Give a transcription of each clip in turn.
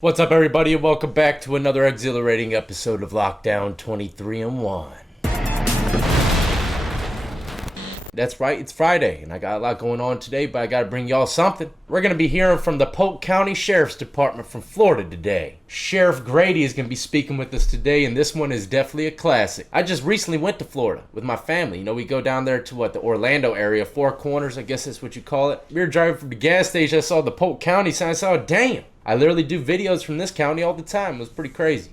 What's up, everybody, and welcome back to another exhilarating episode of Lockdown 23-1. That's right, it's Friday, and I got a lot going on today, but I gotta bring y'all something. We're gonna be hearing from the Polk County Sheriff's Department from Florida today. Sheriff Grady is gonna be speaking with us today, and this one is definitely a classic. I just recently went to Florida with my family. You know, we go down there to the Orlando area, Four Corners, I guess that's what you call it. We were driving from the gas station, I saw the Polk County sign, I saw, damn. I literally do videos from this county all the time. It was pretty crazy.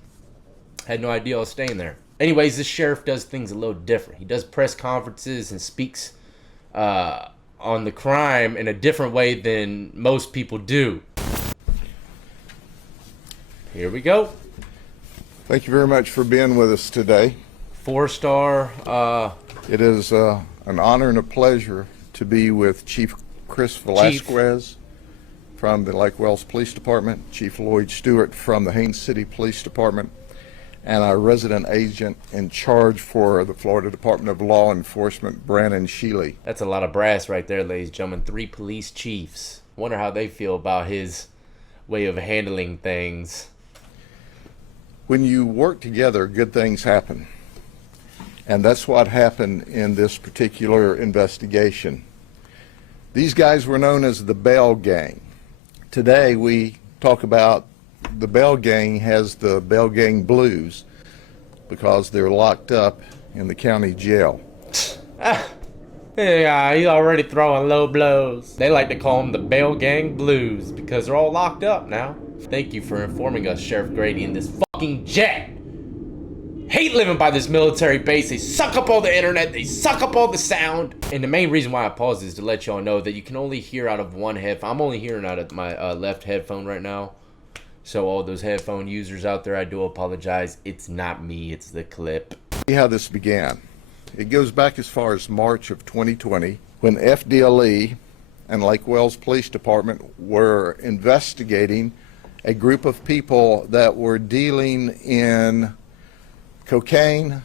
Had no idea I was staying there. Anyways, this sheriff does things a little different. He does press conferences and speaks on the crime in a different way than most people do. Here we go. Thank you very much for being with us today. 4-star. It is an honor and a pleasure to be with Chief Chris Velasquez from the Lake Wales Police Department, Chief Lloyd Stewart from the Haines City Police Department, and our resident agent in charge for the Florida Department of Law Enforcement, Brandon Sheely. That's a lot of brass right there, ladies and gentlemen. 3 police chiefs. Wonder how they feel about his way of handling things. When you work together, good things happen. And that's what happened in this particular investigation. These guys were known as the Bell Gang. Today we talk about the Bell Gang has the Bell Gang blues because they're locked up in the county jail. Yeah, he's already throwing low blows. They like to call them the Bell Gang Blues because they're all locked up now. Thank you for informing us, Sheriff Grady, in this fucking jet. Hate living by this military base. They suck up all the internet. They suck up all the sound. And the main reason why I paused is to let y'all know that you can only hear out of one headphone. I'm only hearing out of my left headphone right now. So all those headphone users out there, I do apologize. It's not me. It's the clip. See how this began. It goes back as far as March of 2020 when FDLE and Lake Wales Police Department were investigating a group of people that were dealing in cocaine,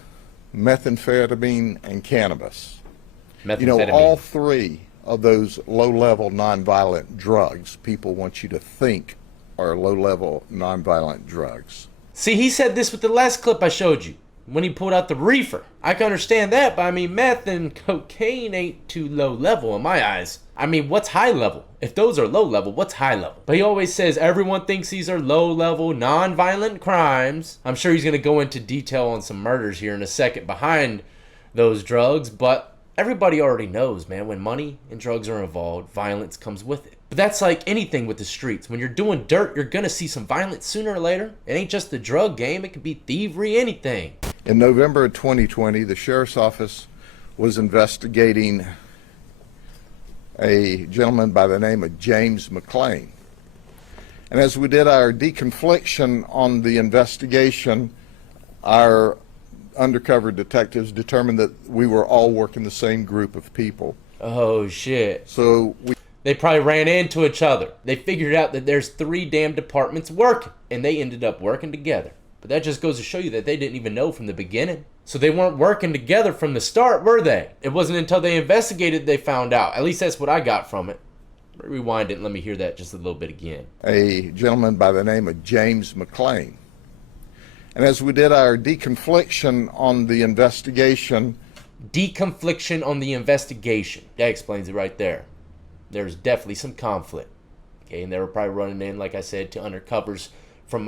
methamphetamine, and cannabis. You know, all 3 of those low-level nonviolent drugs people want you to think are low-level nonviolent drugs. See, he said this with the last clip I showed you when he pulled out the reefer. I can understand that, but I mean, meth and cocaine ain't too low level in my eyes. I mean, what's high level? If those are low level, what's high level? But he always says everyone thinks these are low level, non-violent crimes. I'm sure he's going to go into detail on some murders here in a second behind those drugs, but everybody already knows, man, when money and drugs are involved, violence comes with it. But that's like anything with the streets. When you're doing dirt, you're going to see some violence sooner or later. It ain't just the drug game. It could be thievery, anything. In November of 2020, the Sheriff's Office was investigating a gentleman by the name of James McClain. And as we did our deconfliction on the investigation, our undercover detectives determined that we were all working the same group of people. Oh, shit. So they probably ran into each other. They figured out that there's 3 damn departments working, and they ended up working together. But that just goes to show you that they didn't even know from the beginning. So they weren't working together from the start, were they? It wasn't until they investigated they found out. At least that's what I got from it. Rewind it and let me hear that just a little bit again. A gentleman by the name of James McClain. And as we did our deconfliction on the investigation... Deconfliction on the investigation. That explains it right there. There's definitely some conflict. Okay, and they were probably running in, like I said, to undercovers from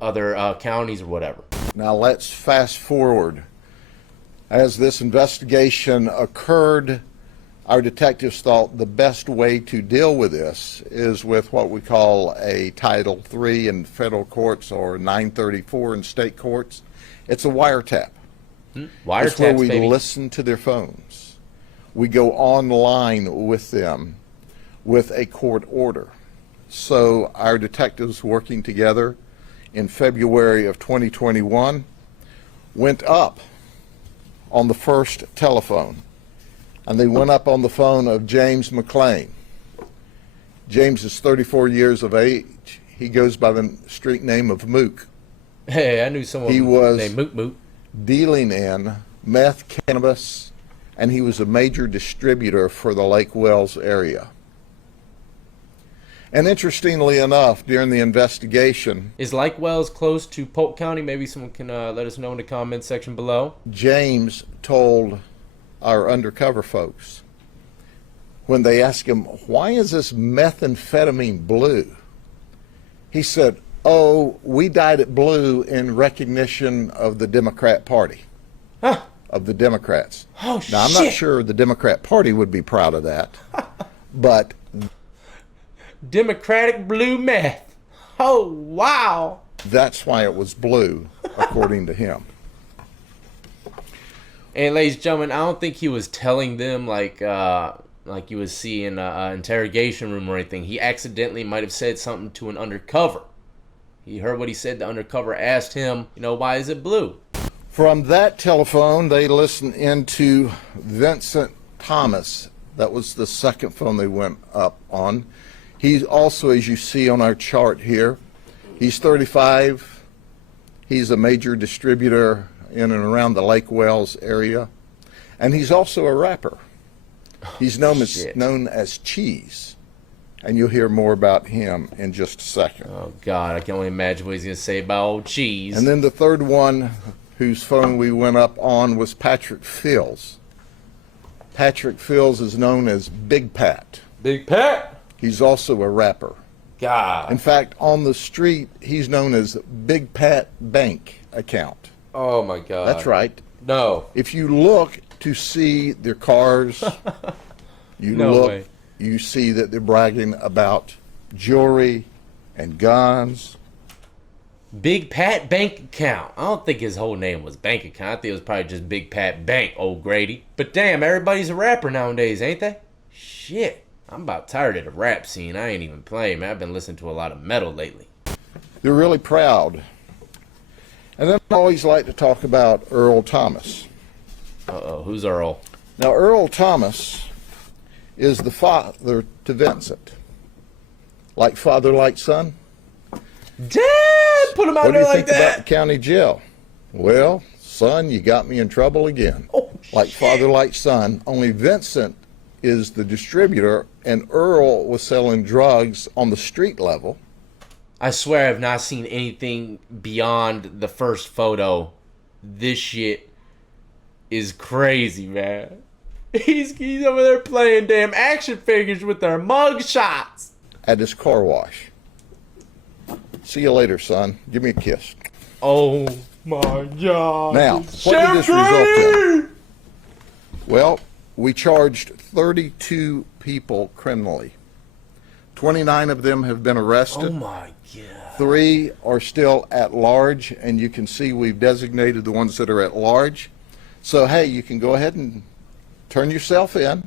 other counties or whatever. Now let's fast forward. As this investigation occurred, our detectives thought the best way to deal with this is with what we call a Title III in federal courts or 934 in state courts. It's a wiretap. Wiretaps, it's where we baby. listen to their phones. We go online with them with a court order. So our detectives working together in February of 2021 went up on the first telephone, and they went up on the phone of James McClain. James is 34 years of age. He goes by the street name of Mook. Hey, I knew someone named Mook Mook. Dealing in meth, cannabis, and he was a major distributor for the Lake Wales area. And interestingly enough, during the investigation, Is Lake Wells close to Polk County? Maybe someone can let us know in the comments section below. James told our undercover folks, when they asked him, why is this methamphetamine blue? He said, oh, we dyed it blue in recognition of the Democrat Party, Huh. of the Democrats. Oh, Now, I'm not sure the Democrat Party would be proud of that, but Democratic blue meth. Oh, wow. that's why it was blue, according to him. And ladies and gentlemen, I don't think he was telling them like you would see in an interrogation room or anything. He accidentally might have said something to an undercover. He heard what he said. The undercover asked him, you know, why is it blue? From that telephone, they listened into Vincent Thomas. That was the second phone they went up on. He's also, as you see on our chart here, he's 35. He's a major distributor in and around the Lake Wells area. And he's also a rapper. He's known as Cheese. And you'll hear more about him in just a second. Oh, God, I can only imagine what he's going to say about old Cheese. And then the third one whose phone we went up on was Patrick Fields. Patrick Fields is known as Big Pat. Big Pat? He's also a rapper. God. In fact, on the street, he's known as Big Pat Bank Account. Oh, my God. That's right. No. If you look to see their cars, you see that they're bragging about jewelry and guns. Big Pat Bank Account. I don't think his whole name was Bank Account. I think it was probably just Big Pat Bank, old Grady. But damn, everybody's a rapper nowadays, ain't they? Shit. I'm about tired of the rap scene. I ain't even playing, man. I've been listening to a lot of metal lately. They're really proud. And then I always like to talk about Earl Thomas. Uh-oh, who's Earl? Now, Earl Thomas is the father to Vincent. Like father, like son. Dad! Put him out What do there you like think about the that! county jail? Well, son, you got me in trouble again. Oh, like shit. father, like son. Only Vincent is the distributor, and Earl was selling drugs on the street level. I swear I've not seen anything beyond the first photo. This shit is crazy, man. He's over there playing damn action figures with their mug shots. At his car wash. See you later, son. Give me a kiss. Oh my God. Now, what did this result in? Well, we charged 32 people criminally. 29 of them have been arrested. Oh my God. 3 are still at large, and you can see we've designated the ones that are at large. So, hey, you can go ahead and turn yourself in,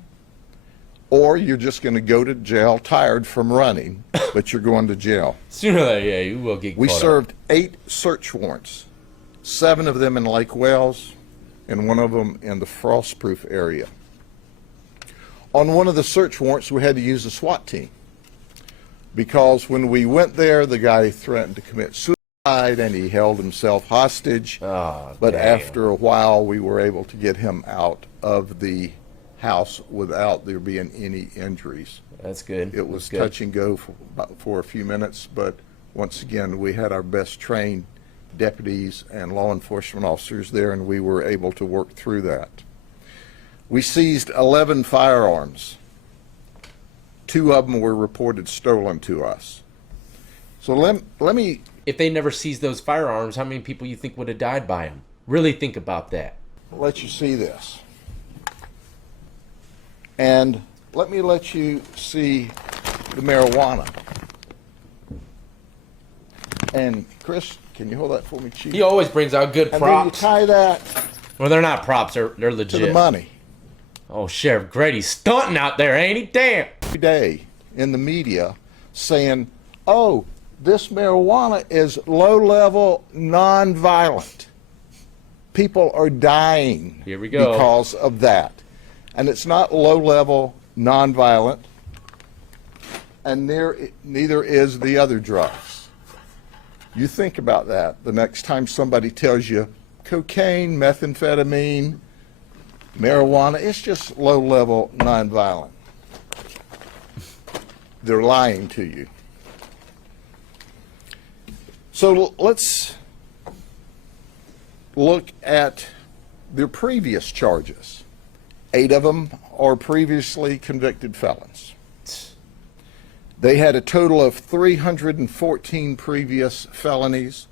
or you're just going to go to jail tired from running, but you're going to jail. Sooner or later, yeah, you will get We caught served 8 search warrants, 7 of them in Lake Wells, and 1 of them in the Frostproof area. On one of the search warrants, we had to use a SWAT team, because when we went there, the guy threatened to commit suicide and he held himself hostage. Oh, but damn. after a while, we were able to get him out of the house without there being any injuries. That's good. It was That's good. touch and go for a few minutes, but once again, we had our best trained deputies and law enforcement officers there, and we were able to work through that. We seized 11 firearms. 2 of them were reported stolen to us. So let me... If they never seized those firearms, how many people you think would have died by them? Really think about that. let you see this. And let me let you see the marijuana. And Chris, can you hold that for me, Chief? He always brings out good And then you props. tie that Well, they're not props. They're to legit. the money. Oh, Sheriff Grady's stunting out there, ain't he? Damn. Every day in the media saying, oh, this marijuana is low-level, non-violent. People are dying Here we go. because of that. And it's not low-level, non-violent, and neither is the other drugs. You think about that the next time somebody tells you cocaine, methamphetamine, marijuana, it's just low-level, non-violent. They're lying to you. So let's look at their previous charges. 8 of them are previously convicted felons. They had a total of 314 previous felonies,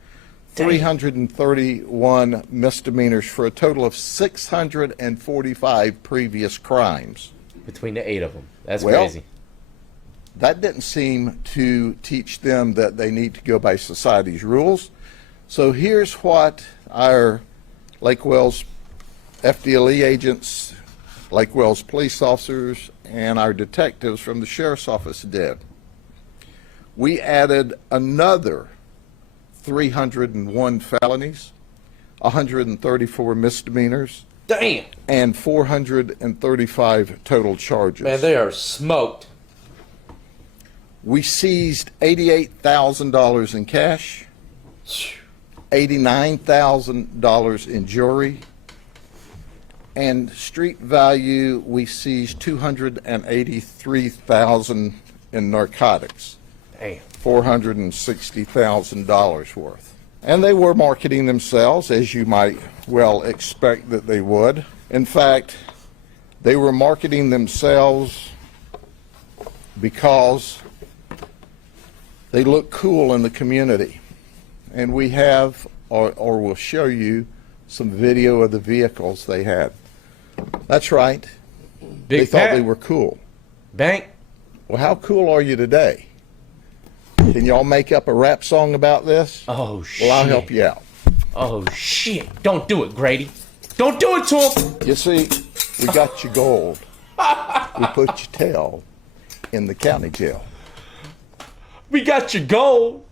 331 misdemeanors, for a total of 645 previous crimes. Between the 8 of them. That's Well, crazy. That didn't seem to teach them that they need to go by society's rules. So here's what our Lake Wales FDLE agents, Lake Wales police officers, and our detectives from the sheriff's office did. We added another 301 felonies, 134 misdemeanors, Damn! and 435 total charges. Man, they are smoked. We seized $88,000 in cash, $89,000 in jewelry, and street value we seized $283,000 in narcotics. Damn. $460,000 worth. And they were marketing themselves, as you might well expect that they would. In fact, they were marketing themselves because they look cool in the community. And we have, or we'll show you, some video of the vehicles they had. That's right. Big They thought Pat. they were cool. Bank. Well, how cool are you today? Can y'all make up a rap song about this? Oh, shit. Well, I'll help you out. Oh, shit. Don't do it, Grady. Don't do it to him. You see, we got you gold. We put your tail in the county jail. We got your gold.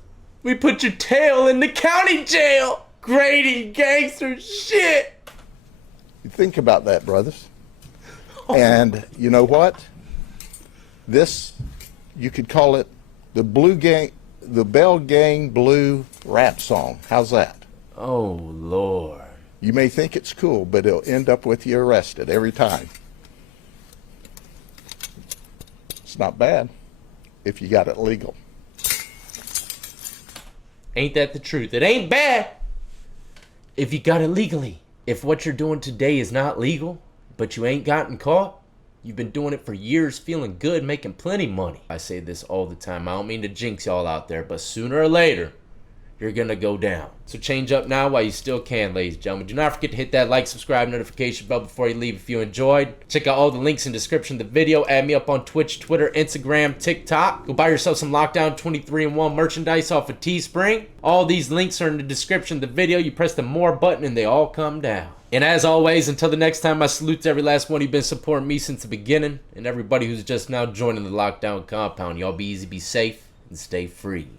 We put your tail in the county jail. Grady, gangster shit. You think about that, brothers. And you know what? This, you could call it the Bell Gang Blue rap song. How's that? Oh, Lord. You may think it's cool, but it'll end up with you arrested every time. It's not bad if you got it legal. Ain't that the truth? It ain't bad if you got it legally. If what you're doing today is not legal, but you ain't gotten caught, you've been doing it for years, feeling good, making plenty money. I say this all the time. I don't mean to jinx y'all out there, but sooner or later, you're gonna go down. So change up now while you still can, ladies and gentlemen. Do not forget to hit that like, subscribe, notification bell before you leave if you enjoyed. Check out all the links in the description of the video. Add me up on Twitch, Twitter, Instagram, TikTok. Go buy yourself some Lockdown 23-in-1 merchandise off of Teespring. All these links are in the description of the video. You press the more button and they all come down. And as always, until the next time, I salute to every last one who's been supporting me since the beginning, and everybody who's just now joining the Lockdown compound. Y'all be easy, be safe, and stay free.